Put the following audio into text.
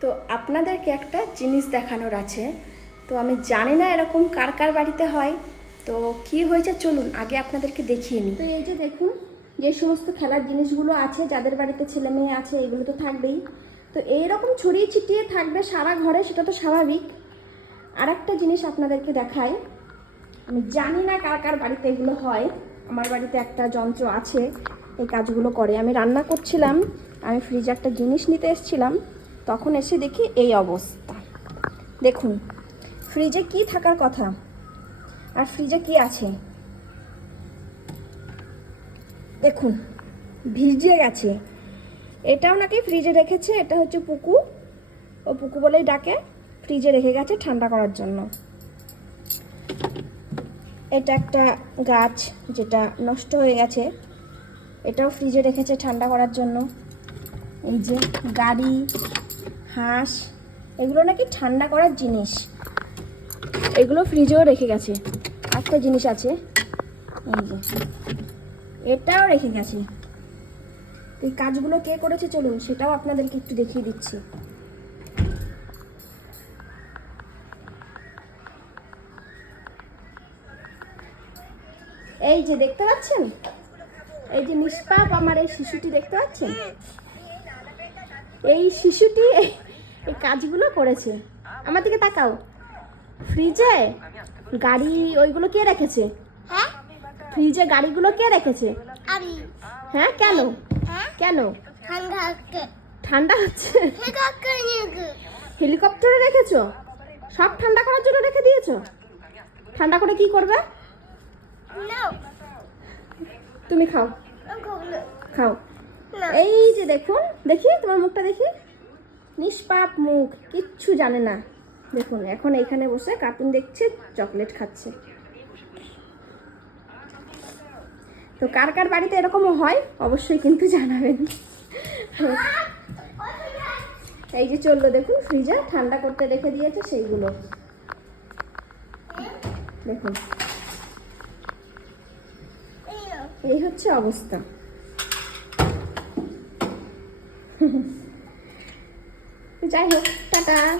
তো আপনাদেরকে একটা জিনিস দেখানোর আছে। তো আমি জানি না এরকম কার কার বাড়িতে হয়। তো কি হয়েছে চলুন আগে আপনাদেরকে দেখিয়ে নিই। তো এই যে দেখুন, যে সমস্ত খেলার জিনিসগুলো আছে, যাদের বাড়িতে ছেলে মেয়ে আছে, এগুলো তো থাকবেই। তো এইরকম ছড়িয়ে ছিটিয়ে থাকবে সারা ঘরে, সেটা তো স্বাভাবিক। আর একটা জিনিস আপনাদেরকে দেখাই। আমি জানি না কার কার বাড়িতে এগুলো হয়। আমার বাড়িতে একটা যন্ত্র আছে, এই কাজগুলো করে। আমি রান্না করছিলাম, আমি ফ্রিজে একটা জিনিস নিতে এসেছিলাম। তখন এসে দেখি এই অবস্থা। দেখুন ফ্রিজে কি থাকার কথা? আর ফ্রিজে কি আছে? দেখুন ভিজে গেছে। এটাও নাকি ফ্রিজে রেখেছে, এটা হচ্ছে পুকু। ও পুকু বলেই ডাকে ফ্রিজে রেখে গেছে ঠান্ডা করার জন্য। এটা একটা গাছ যেটা নষ্ট হয়ে গেছে, এটাও ফ্রিজে রেখেছে ঠান্ডা করার জন্য। এই যে গাড়ি হাঁস, এগুলো নাকি ঠান্ডা করার জিনিস। এগুলো ফ্রিজেও রেখে গেছে। একটা জিনিস আছে। এই যে, এটাও রেখে গেছে। এই কাজগুলো কে করেছে চলুন, সেটাও আপনাদেরকে একটু দেখিয়ে দিচ্ছি। এই যে, দেখতে পাচ্ছেন? এই যে নিষ্পাপ আমার এই শিশুটি দেখতে পাচ্ছেন? এই শিশুটি এই- কাজগুলো করেছে। আমার দিকে তাকাও। ফ্রিজে গাড়ি ওইগুলো কে রেখেছে? হ্যাঁ? ফ্রিজে গাড়িগুলো কে রেখেছে? হ্যাঁ কেন? হ্যাঁ? কেন? ঠান্ডা হচ্ছে হেলিকপ্টারে রেখেছো? সব ঠান্ডা করার জন্য রেখে দিয়েছ? ঠান্ডা করে কি করবে? তুমি খাও। খাও। এই যে দেখুন, দেখি তোমার মুখটা দেখি। নিষ্পাপ মুখ, কিচ্ছু জানে না। দেখুন, এখন এখানে বসে কার্টুন দেখছে, চকলেট খাচ্ছে। তো কার কার বাড়িতে এরকমও হয়, অবশ্যই কিন্তু জানাবেন। এই যে চলল, দেখুন, ফ্রিজে ঠান্ডা করতে রেখে দিয়েছে সেইগুলো। দেখুন। এই হচ্ছে অবস্থা। 不加油，拜拜。